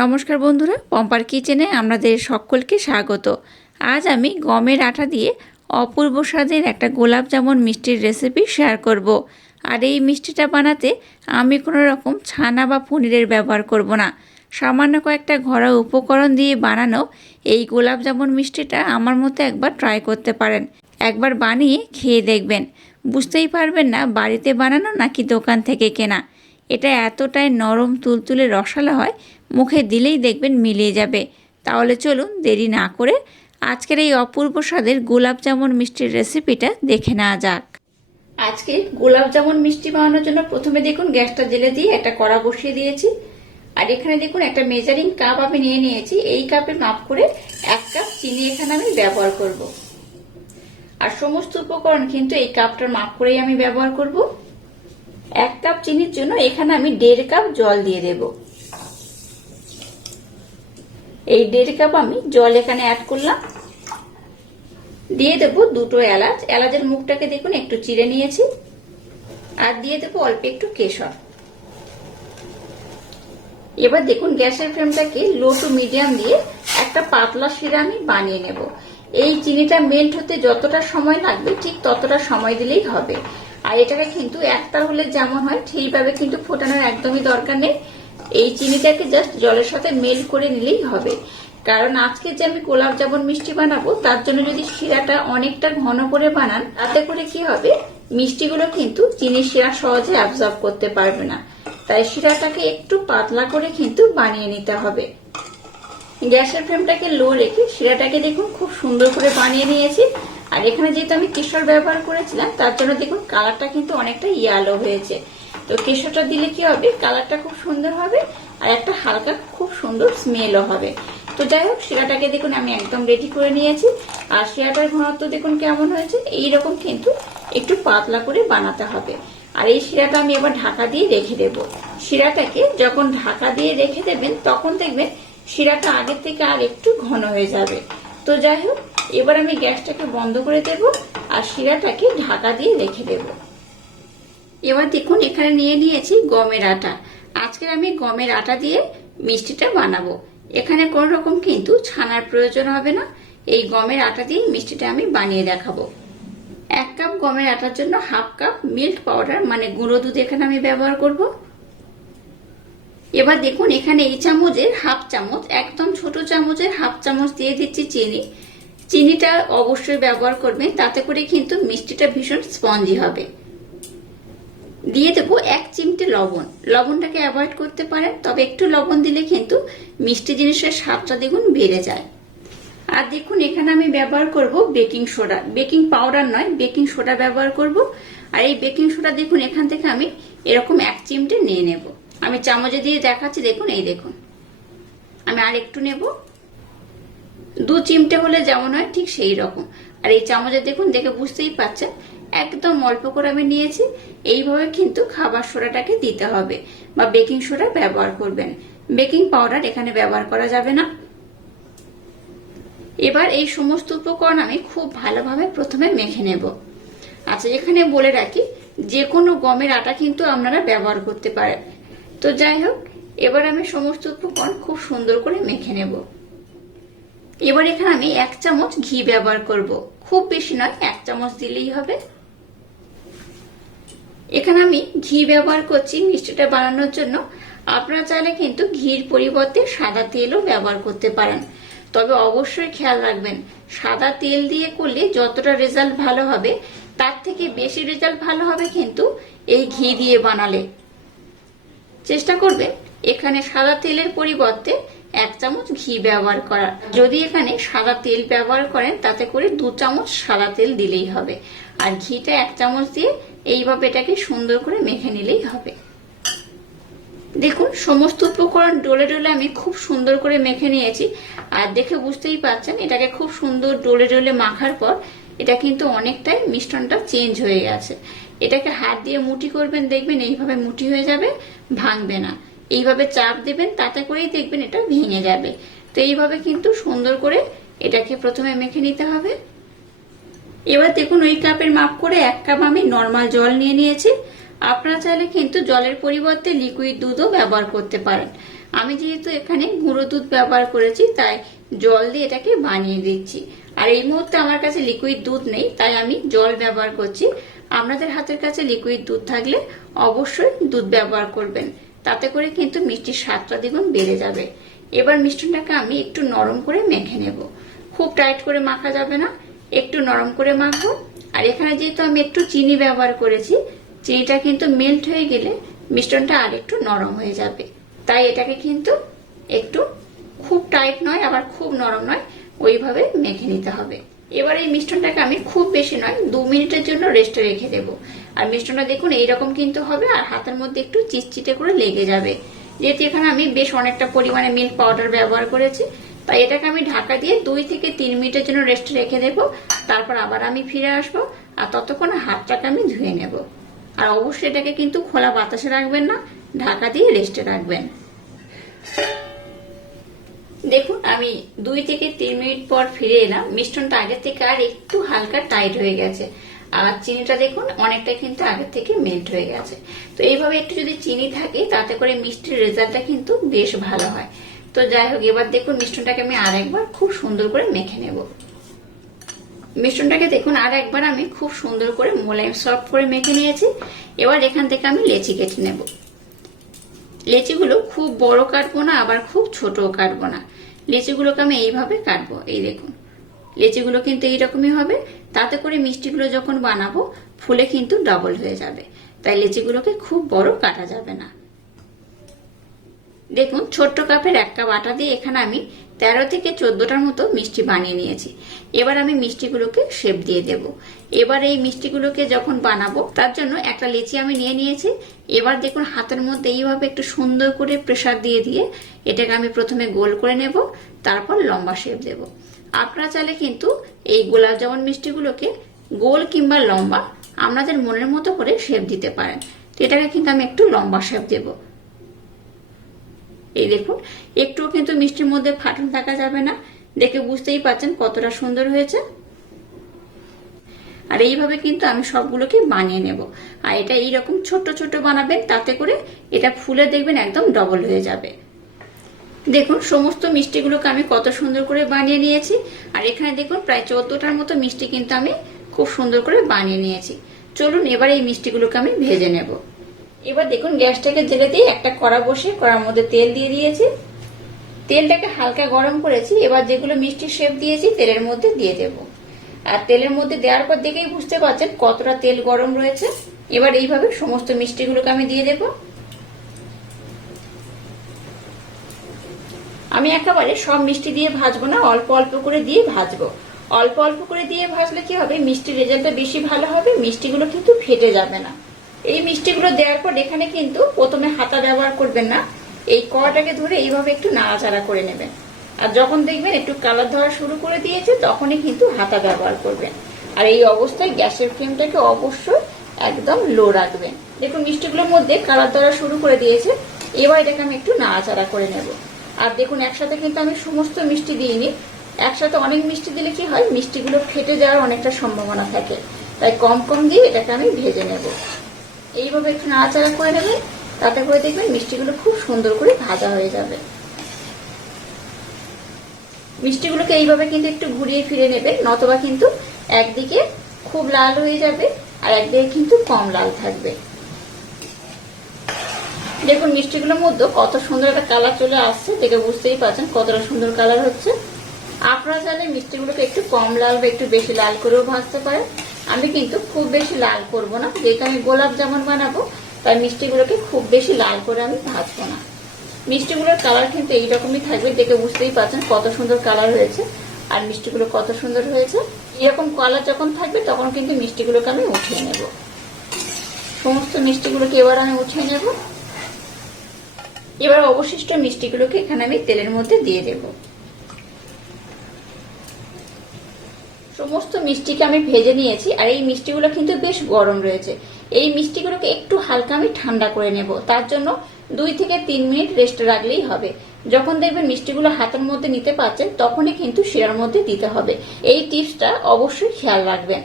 নমস্কার বন্ধুরা, পম্পার কিচেনে আমাদের সকলকে স্বাগত। আজ আমি গমের আটা দিয়ে অপূর্ব স্বাদের একটা গোলাপ জামুন মিষ্টির রেসিপি শেয়ার করব। আর এই মিষ্টিটা বানাতে আমি কোনো রকম ছানা বা পনিরের ব্যবহার করব না। সামান্য কয়েকটা ঘরোয়া উপকরণ দিয়ে বানানো এই গোলাপ জামুন মিষ্টিটা আমার মতো একবার ট্রাই করতে পারেন। একবার বানিয়ে খেয়ে দেখবেন। বুঝতেই পারবেন না বাড়িতে বানানো নাকি দোকান থেকে কেনা। এটা এতটাই নরম তুলতুলে রসালো হয়, মুখে দিলেই দেখবেন মিলিয়ে যাবে। তাহলে চলুন দেরি না করে আজকের এই অপূর্ব স্বাদের গোলাপ জামুন মিষ্টির রেসিপিটা দেখে নেওয়া যাক। আজকে গোলাপ জামুন মিষ্টি বানানোর জন্য প্রথমে দেখুন গ্যাসটা জেলে দিয়ে একটা কড়া বসিয়ে দিয়েছি। আর এখানে দেখুন একটা মেজারিং কাপ আমি নিয়ে নিয়েছি। এই কাপে মাপ করে এক কাপ চিনি এখানে আমি ব্যবহার করব। আর সমস্ত উপকরণ কিন্তু এই কাপটার মাপ করেই আমি ব্যবহার করব। এক কাপ চিনির জন্য এখানে আমি দেড় কাপ জল দিয়ে দেব। এই দেড় কাপ আমি জল এখানে অ্যাড করলাম। দিয়ে দেবো দুটো এলাচ। এলাচের মুখটাকে দেখুন, একটু চিড়ে নিয়েছি। আর দিয়ে দেবো অল্প একটু কেশর। এবার দেখুন, গ্যাসের ফ্লেমটাকে লো টু মিডিয়াম দিয়ে একটা পাতলা শিরা আমি বানিয়ে নেব। এই চিনিটা মেল্ট হতে যতটা সময় লাগবে, ঠিক ততটা সময় দিলেই হবে। আর এটাকে কিন্তু একটা হলে যেমন হয় ঠিকভাবে কিন্তু ফোটানোর একদমই দরকার নেই। এই চিনিটাকে জাস্ট জলের সাথে মেল করে নিলেই হবে। কারণ আজকে যে আমি গোলাপ জামুন মিষ্টি বানাবো, তার জন্য যদি শিরাটা অনেকটা ঘন করে বানান, তাতে করে কি হবে? মিষ্টিগুলো কিন্তু চিনির শিরা সহজে অ্যাবজর্ব করতে পারবে না। তাই শিরাটাকে একটু পাতলা করে কিন্তু বানিয়ে নিতে হবে। গ্যাসের ফ্লেমটাকে লো রেখে শিরাটাকে দেখুন খুব সুন্দর করে বানিয়ে নিয়েছি। আর এখানে যেহেতু আমি কেশর ব্যবহার করেছিলাম, তার জন্য দেখুন কালারটা কিন্তু অনেকটা ইয়ালো হয়েছে। তো কেশরটা দিলে কি হবে? কালারটা খুব সুন্দর হবে আর একটা হালকা খুব সুন্দর স্মেলও হবে। তো যাই হোক, শিরাটাকে দেখুন আমি একদম রেডি করে নিয়েছি। আর শিরাটার ঘনত্ব দেখুন কেমন হয়েছে? এই রকম কিন্তু একটু পাতলা করে বানাতে হবে। আর এই শিরাটা আমি এবার ঢাকা দিয়ে রেখে দেব। শিরাটাকে যখন ঢাকা দিয়ে রেখে দেবেন, তখন দেখবেন শিরাটা আগের থেকে আর একটু ঘন হয়ে যাবে। তো যাই হোক, এবার আমি গ্যাসটাকে বন্ধ করে দেব আর শিরাটাকে ঢাকা দিয়ে রেখে দেব। এবার দেখুন, এখানে নিয়ে নিয়েছি গমের আটা। আজকের আমি গমের আটা দিয়ে মিষ্টিটা বানাবো। এখানে কোন রকম কিন্তু ছানার প্রয়োজন হবে না। এই গমের আটা দিয়ে মিষ্টিটা আমি বানিয়ে দেখাবো। এক কাপ গমের আটার জন্য হাফ কাপ মিল্ক পাউডার মানে গুঁড়ো দুধ এখানে আমি ব্যবহার করব। এবার দেখুন, এখানে এই চামচের হাফ চামচ, একদম ছোট চামচের হাফ চামচ দিয়ে দিচ্ছি চিনি। চিনিটা অবশ্যই ব্যবহার করবেন, তাতে করে কিন্তু মিষ্টিটা ভীষণ স্পঞ্জি হবে। দিয়ে দেবো এক চিমটে লবণ। লবণটাকে অ্যাভয়েড করতে পারেন, তবে একটু লবণ দিলে কিন্তু মিষ্টি জিনিসের স্বাদটা দেখুন বেড়ে যায়। আর দেখুন, এখানে আমি ব্যবহার করব বেকিং সোডা। বেকিং পাউডার নয়, বেকিং সোডা ব্যবহার করব। আর এই বেকিং সোডা দেখুন, এখান থেকে আমি এরকম এক চিমটে নিয়ে নেব। আমি চামচে দিয়ে দেখাচ্ছি, দেখুন, এই দেখুন। আমি আর একটু নেব। দু চিমটে হলে যেমন হয় ঠিক সেই রকম। আর এই চামচে দেখুন, দেখে বুঝতেই পারছেন একদম অল্প করে আমি নিয়েছি। এইভাবে কিন্তু খাবার সোডাটাকে দিতে হবে বা বেকিং সোডা ব্যবহার করবেন। বেকিং পাউডার এখানে ব্যবহার করা যাবে না। এবার এই সমস্ত উপকরণ আমি খুব ভালোভাবে প্রথমে মেখে নেব। আচ্ছা এখানে বলে রাখি, যে কোনো গমের আটা কিন্তু আপনারা ব্যবহার করতে পারেন। তো যাই হোক, এবার আমি সমস্ত উপকরণ খুব সুন্দর করে মেখে নেব। এবার এখানে আমি এক চামচ ঘি ব্যবহার করব। খুব বেশি নয়, এক চামচ দিলেই হবে। এখানে আমি ঘি ব্যবহার করছি মিষ্টিটা বানানোর জন্য। আপনারা চাইলে কিন্তু ঘির পরিবর্তে সাদা তেলও ব্যবহার করতে পারেন। তবে অবশ্যই খেয়াল রাখবেন, সাদা তেল দিয়ে করলে যতটা রেজাল্ট ভালো হবে, তার থেকে বেশি রেজাল্ট ভালো হবে কিন্তু এই ঘি দিয়ে বানালে। চেষ্টা করবেন এখানে সাদা তেলের পরিবর্তে এক চামচ ঘি ব্যবহার করা যদি এখানে সাদা তেল ব্যবহার করেন, তাতে করে দু চামচ সাদা তেল দিলেই হবে। আর ঘিটা এক চামচ দিয়ে এইভাবে এটাকে সুন্দর করে মেখে নিলেই হবে। দেখুন, সমস্ত উপকরণ ডোলে ডোলে আমি খুব সুন্দর করে মেখে নিয়েছি। আর দেখে বুঝতেই পারছেন, এটাকে খুব সুন্দর ডোলে ডোলে মাখার পর এটা কিন্তু অনেকটাই মিষ্টনটা চেঞ্জ হয়ে গেছে। এটাকে হাত দিয়ে মুটি করবেন, দেখবেন এইভাবে মুটি হয়ে যাবে, ভাঙবে না। এইভাবে চাপ দেবেন, তাতে করেই দেখবেন এটা ভেঙে যাবে। তো এইভাবে কিন্তু সুন্দর করে এটাকে প্রথমে মেখে নিতে হবে। এবার দেখুন ওই কাপের মাপ করে এক কাপ আমি নর্মাল জল নিয়ে নিয়েছি। আপনারা চাইলে কিন্তু জলের পরিবর্তে লিকুইড দুধও ব্যবহার করতে পারেন। আমি যেহেতু এখানে গুঁড়ো দুধ ব্যবহার করেছি, তাই জল দিয়ে এটাকে বানিয়ে দিচ্ছি। আর এই মুহূর্তে আমার কাছে লিকুইড দুধ নেই, তাই আমি জল ব্যবহার করছি। আপনাদের হাতের কাছে লিকুইড দুধ থাকলে অবশ্যই দুধ ব্যবহার করবেন। তাতে করে কিন্তু মিষ্টির স্বাদটা দ্বিগুণ বেড়ে যাবে। এবার মিষ্টিটাকে আমি একটু নরম করে মেখে নেব। খুব টাইট করে মাখা যাবে না, একটু নরম করে মাখবো। আর এখানে যেহেতু আমি একটু চিনি ব্যবহার করেছি, চিনিটা কিন্তু মেল্ট হয়ে গেলে মিশ্রণটা আর একটু নরম হয়ে যাবে। তাই এটাকে কিন্তু একটু খুব টাইট নয়, আবার খুব নরম নয়, ওইভাবে মেখে নিতে হবে। এবার এই মিষ্টনটাকে আমি খুব বেশি নয়, দু মিনিটের জন্য রেস্টে রেখে দেবো। আর মিষ্টনটা দেখুন, এইরকম কিন্তু হবে, আর হাতের মধ্যে একটু চিটচিটে করে লেগে যাবে। যেহেতু এখানে আমি বেশ অনেকটা পরিমাণে মিল্ক পাউডার ব্যবহার করেছি, তাই এটাকে আমি ঢাকা দিয়ে দুই থেকে তিন মিনিটের জন্য রেস্টে রেখে দেবো। তারপর আবার আমি ফিরে আসব, আর ততক্ষণ হাতটাকে আমি ধুয়ে নেব। আর অবশ্যই এটাকে কিন্তু খোলা বাতাসে রাখবেন না, ঢাকা দিয়ে রেস্টে রাখবেন। দেখুন, আমি দুই থেকে তিন মিনিট পর ফিরে এলাম। মিষ্টনটা আগের থেকে আর একটু হালকা টাইট হয়ে গেছে। আর চিনিটা দেখুন, অনেকটা কিন্তু আগের থেকে মেল্ট হয়ে গেছে। তো এইভাবে একটু যদি চিনি থাকে, তাতে করে মিষ্টির রেজাল্টটা কিন্তু বেশ ভালো হয়। তো যাই হোক, এবার দেখুন মিষ্টনটাকে আমি আর একবার খুব সুন্দর করে মেখে নেব। মিষ্টনটাকে দেখুন, আর একবার আমি খুব সুন্দর করে মোলায়েম সফট করে মেখে নিয়েছি। এবার এখান থেকে আমি লেচি কেটে নেব। লেচিগুলো খুব বড় কাটবো না, আবার খুব ছোটও কাটবো না। লেচিগুলোকে আমি এইভাবে কাটবো, এই দেখুন। লেচিগুলো কিন্তু এইরকমই হবে, তাতে করে মিষ্টিগুলো যখন বানাবো, ফুলে কিন্তু ডবল হয়ে যাবে। তাই লেচিগুলোকে খুব বড় কাটা যাবে না। দেখুন, ছোট্ট কাপের এক কাপ আটা দিয়ে এখানে আমি তেরো থেকে চোদ্দটার মতো মিষ্টি বানিয়ে নিয়েছি। এবার আমি মিষ্টিগুলোকে শেপ দিয়ে দেব। এবার এই মিষ্টিগুলোকে যখন বানাবো, তার জন্য একটা লেচি আমি নিয়ে নিয়েছি। এবার দেখুন, হাতের মধ্যে এইভাবে একটু সুন্দর করে প্রেসার দিয়ে দিয়ে এটাকে আমি প্রথমে গোল করে নেব, তারপর লম্বা শেপ দেব। আপনারা চাইলে কিন্তু এই গোলাপ জামুন মিষ্টিগুলোকে গোল কিংবা লম্বা, আপনাদের মনের মতো করে শেপ দিতে পারেন। তো এটাকে কিন্তু আমি একটু লম্বা শেপ দেবো। এই দেখুন, একটুও কিন্তু মিষ্টির মধ্যে ফাটন থাকা যাবে না। দেখে বুঝতেই পাচ্ছেন কতটা সুন্দর হয়েছে। আর এইভাবে কিন্তু আমি সবগুলোকে বানিয়ে নেব। আর এটা এইরকম ছোট ছোট বানাবেন, তাতে করে এটা ফুলে দেখবেন একদম ডবল হয়ে যাবে। দেখুন, সমস্ত মিষ্টিগুলোকে আমি কত সুন্দর করে বানিয়ে নিয়েছি। আর এখানে দেখুন, প্রায় চোদ্দটার মতো মিষ্টি কিন্তু আমি খুব সুন্দর করে বানিয়ে নিয়েছি। চলুন, এবার এই মিষ্টিগুলোকে আমি ভেজে নেব। এবার দেখুন গ্যাসটাকে জেলে দিয়ে একটা কড়া বসে কড়ার মধ্যে তেল দিয়ে দিয়েছি। তেলটাকে হালকা গরম করেছি, এবার যেগুলো মিষ্টি শেপ দিয়েছি তেলের মধ্যে দিয়ে দেব। আর তেলের মধ্যে দেওয়ার পর দেখেই বুঝতে পারছেন কতটা তেল গরম রয়েছে। এবার এইভাবে সমস্ত মিষ্টিগুলোকে আমি দিয়ে দেব। আমি একেবারে সব মিষ্টি দিয়ে ভাজবো না, অল্প অল্প করে দিয়ে ভাজবো। অল্প অল্প করে দিয়ে ভাজলে কি হবে? মিষ্টির রেজাল্টটা বেশি ভালো হবে, মিষ্টিগুলো কিন্তু ফেটে যাবে না। এই মিষ্টিগুলো দেওয়ার পর এখানে কিন্তু প্রথমে হাতা ব্যবহার করবেন না। এই কড়াটাকে ধরে এইভাবে একটু নাড়াচাড়া করে নেবেন। আর যখন দেখবেন একটু কালার ধরা শুরু করে দিয়েছে, তখনই কিন্তু হাতা ব্যবহার করবেন। আর এই অবস্থায় গ্যাসের ফ্লেমটাকে অবশ্যই একদম লো রাখবেন। দেখুন, মিষ্টিগুলোর মধ্যে কালার ধরা শুরু করে দিয়েছে। এবার এটাকে আমি একটু নাড়াচাড়া করে নেব। আর দেখুন, একসাথে কিন্তু আমি সমস্ত মিষ্টি দিইনি। একসাথে অনেক মিষ্টি দিলে কি হয়, মিষ্টিগুলো ফেটে যাওয়ার অনেকটা সম্ভাবনা থাকে। তাই কম কম দিয়ে এটাকে আমি ভেজে নেব। এইভাবে একটু নাড়াচাড়া করে নেবে, তাতে করে দেখবেন মিষ্টিগুলো খুব সুন্দর করে ভাজা হয়ে যাবে। মিষ্টিগুলোকে এইভাবে কিন্তু একটু ঘুরিয়ে ফিরে নেবে নতবা কিন্তু একদিকে খুব লাল হয়ে যাবে আর একদিকে কিন্তু কম লাল থাকবে। দেখুন মিষ্টিগুলোর মধ্যে কত সুন্দর একটা কালার চলে আসছে, দেখে বুঝতেই পারছেন কতটা সুন্দর কালার হচ্ছে। আপনারা চাইলে মিষ্টিগুলোকে একটু কম লাল বা একটু বেশি লাল করেও ভাজতে পারেন। আমি কিন্তু খুব বেশি লাল করব না। যেহেতু আমি গোলাপ জামুন বানাবো, তাই মিষ্টিগুলোকে খুব বেশি লাল করে আমি ভাজবো না। মিষ্টিগুলোর কালার কিন্তু এইরকমই থাকবে, দেখে বুঝতেই পারছেন কত সুন্দর কালার হয়েছে আর মিষ্টিগুলো কত সুন্দর হয়েছে। এরকম কালার যখন থাকবে, তখন কিন্তু মিষ্টিগুলোকে আমি উঠিয়ে নেব। সমস্ত মিষ্টিগুলোকে এবার আমি উঠিয়ে নেব। এবার অবশিষ্ট মিষ্টিগুলোকে এখানে আমি তেলের মধ্যে দিয়ে দেবো। সমস্ত মিষ্টিকে আমি ভেজে নিয়েছি, আর এই মিষ্টিগুলো কিন্তু বেশ গরম রয়েছে। এই মিষ্টিগুলোকে একটু হালকা আমি ঠান্ডা করে নেব। তার জন্য দুই থেকে তিন মিনিট রেস্ট রাখলেই হবে। যখন দেখবেন মিষ্টিগুলো হাতের মধ্যে নিতে পারছেন, তখনই কিন্তু শিরার মধ্যে দিতে হবে। এই টিপসটা অবশ্যই খেয়াল রাখবেন।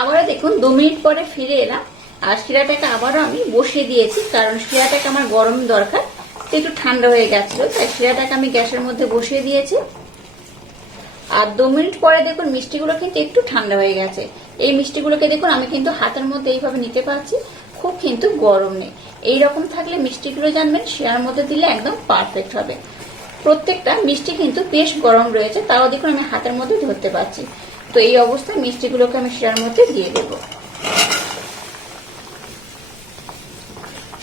আবারও দেখুন, দু মিনিট পরে ফিরে এলাম, আর শিরাটাকে আবারও আমি বসিয়ে দিয়েছি, কারণ শিরাটাকে আমার গরম দরকার, একটু ঠান্ডা হয়ে গেছিল, তাই শিরাটাকে আমি গ্যাসের মধ্যে বসিয়ে দিয়েছি। আর দু মিনিট পরে দেখুন মিষ্টিগুলো কিন্তু একটু ঠান্ডা হয়ে গেছে। এই মিষ্টিগুলোকে দেখুন, আমি কিন্তু হাতের মধ্যে এইভাবে নিতে পারছি, খুব কিন্তু গরম নেই। এই রকম থাকলে মিষ্টিগুলো জানবেন শেয়ার মধ্যে দিলে একদম পারফেক্ট হবে। প্রত্যেকটা মিষ্টি কিন্তু বেশ গরম রয়েছে, তাও দেখুন আমি হাতের মধ্যে ধরতে পারছি। তো এই অবস্থায় মিষ্টিগুলোকে আমি শিরার মধ্যে দিয়ে দেবো।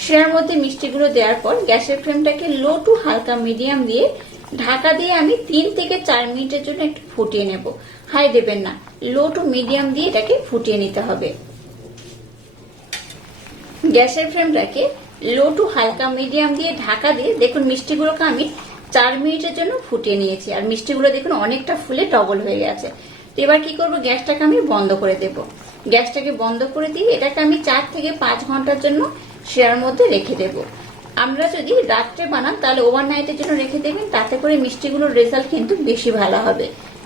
শিরার মধ্যে মিষ্টিগুলো দেওয়ার পর গ্যাসের ফ্লেমটাকে লো টু হালকা মিডিয়াম দিয়ে ঢাকা দিয়ে আমি তিন থেকে চার মিনিটের জন্য একটু ফুটিয়ে নেব। হাই দেবেন না লো টু মিডিয়াম দিয়ে এটাকে ফুটিয়ে নিতে হবে। গ্যাসের ফ্লেমটাকে লো টু হালকা মিডিয়াম দিয়ে ঢাকা দিয়ে দেখুন মিষ্টিগুলোকে আমি চার মিনিটের জন্য ফুটিয়ে নিয়েছি। আর মিষ্টিগুলো দেখুন অনেকটা ফুলে ডবল হয়ে গেছে। তো এবার কি করব, গ্যাসটাকে আমি বন্ধ করে দেব। গ্যাসটাকে বন্ধ করে দিয়ে এটাকে আমি চার থেকে পাঁচ ঘণ্টার জন্য শেয়ার মধ্যে রেখে দেব। আমরা যদি রাত্রে বানান, তাহলে ওভারনাইটের জন্য রেখে দেবেন, তাতে করে মিষ্টিগুলোর রেজাল্ট কিন্তু বেশি ভালো হবে।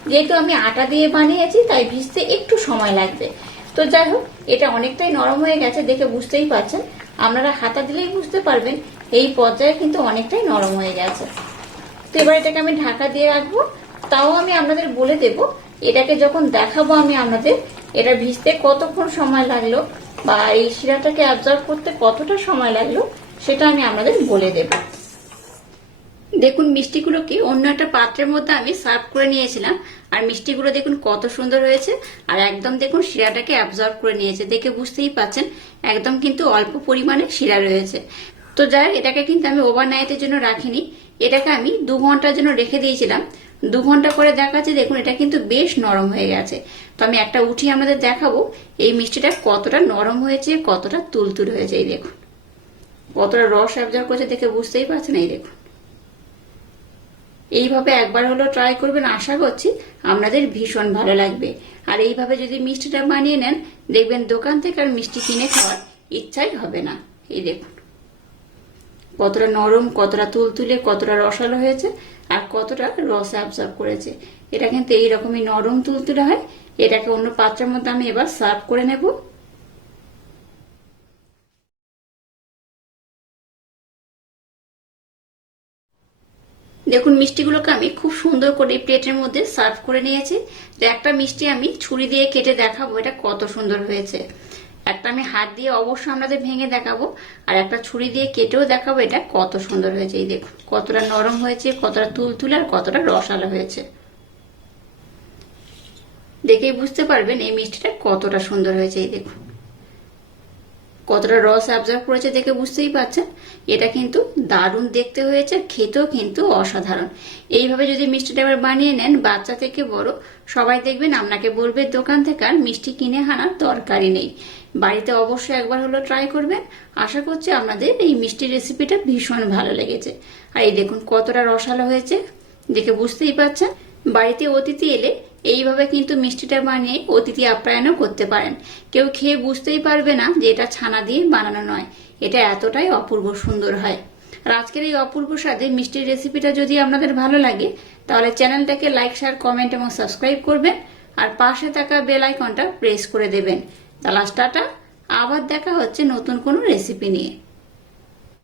যেহেতু আমি আটা দিয়ে বানিয়েছি, তাই ভিজতে একটু সময় লাগবে। তো যাই হোক, এটা অনেকটাই নরম হয়ে গেছে দেখে বুঝতেই পারছেন। আপনারা হাতা দিলেই বুঝতে পারবেন, এই পর্যায়ে কিন্তু অনেকটাই নরম হয়ে গেছে। তো এবার এটাকে আমি ঢাকা দিয়ে রাখব। তাও আমি আপনাদের বলে দেব, এটাকে যখন দেখাবো আমি আপনাদের, এটা ভিজতে কতক্ষণ সময় লাগল, বা এই শিরাটাকে অ্যাবজর্ব করতে কতটা সময় লাগল সেটা আমি আপনাদের বলে দেব। দেখুন, মিষ্টিগুলোকে অন্য একটা পাত্রের মধ্যে আমি সার্ভ করে নিয়েছিলাম। আর মিষ্টিগুলো দেখুন, কত সুন্দর হয়েছে। আর একদম দেখুন, শিরাটাকে অ্যাবজর্ব করে নিয়েছে। দেখে বুঝতেই পাচ্ছেন, একদম কিন্তু অল্প পরিমাণে শিরা রয়েছে। তো যাই এটাকে কিন্তু আমি ওভারনাইটের জন্য রাখিনি। এটাকে আমি দু ঘণ্টার জন্য রেখে দিয়েছিলাম। দু ঘণ্টা পরে দেখাচ্ছে, দেখুন, এটা কিন্তু বেশ নরম হয়ে গেছে। তো আমি একটা উঠিয়ে আমাদের দেখাবো, এই মিষ্টিটা কতটা নরম হয়েছে, কতটা তুলতুল হয়েছে, এই দেখুন। কতটা রস অ্যাবজর্ব করছে দেখে বুঝতেই পারছেন এই দেখুন। এইভাবে একবার হলো ট্রাই করবেন, আশা করছি আপনাদের ভীষণ ভালো লাগবে। আর এইভাবে যদি মিষ্টিটা বানিয়ে নেন, দেখবেন দোকান থেকে আর মিষ্টি কিনে খাওয়ার ইচ্ছাই হবে না। এই দেখুন। কতটা নরম, কতটা তুলতুলে, কতটা রসালো হয়েছে আর কতটা রস অ্যাবজর্ব করেছে। এটা কিন্তু এইরকমই নরম তুলতুলে হয়, এটাকে অন্য পাত্রের মধ্যে আমি এবার সার্ভ করে নেব। দেখুন, মিষ্টিগুলোকে আমি খুব সুন্দর করে প্লেটের মধ্যে সার্ভ করে নিয়েছি। একটা মিষ্টি আমি ছুরি দিয়ে কেটে দেখাবো, এটা কত সুন্দর হয়েছে। একটা আমি হাত দিয়ে অবশ্যই আপনাদের ভেঙে দেখাবো, আর একটা ছুরি দিয়ে কেটেও দেখাবো, এটা কত সুন্দর হয়েছে। এই দেখুন, কতটা নরম হয়েছে, কতটা তুলতুলে আর কতটা রসালো হয়েছে। দেখেই বুঝতে পারবেন এই মিষ্টিটা কতটা সুন্দর হয়েছে, এই দেখুন। কতটা রস অ্যাবজর্ব করেছে দেখে বুঝতেই পারছেন? এটা কিন্তু দারুণ দেখতে হয়েছে, খেতেও কিন্তু অসাধারণ। এইভাবে যদি মিষ্টিটা এবার বানিয়ে নেন, বাচ্চা থেকে বড়, সবাই দেখবেন আপনাকে বলবে, দোকান থেকে আর মিষ্টি কিনে আনার দরকারই নেই। বাড়িতে অবশ্যই একবার হলো ট্রাই করবেন। আশা করছি আপনাদের এই মিষ্টি রেসিপিটা ভীষণ ভালো লেগেছে। আর এই দেখুন কতটা রসালো হয়েছে, দেখে বুঝতেই পারছেন। বাড়িতে অতিথি এলে এইভাবে কিন্তু মিষ্টিটা বানিয়ে অতিথি আপ্যায়নও করতে পারেন। কেউ খেয়ে বুঝতেই পারবে না যে এটা ছানা দিয়ে বানানো নয়। এটা এতটাই অপূর্ব সুন্দর হয়। আর আজকের এই অপূর্ব স্বাদে মিষ্টির রেসিপিটা যদি আপনাদের ভালো লাগে, তাহলে চ্যানেলটাকে লাইক, শেয়ার, কমেন্ট এবং সাবস্ক্রাইব করবেন আর পাশে থাকা বেল আইকনটা প্রেস করে দেবেন। তাহলে আবার দেখা হচ্ছে নতুন কোনো রেসিপি নিয়ে।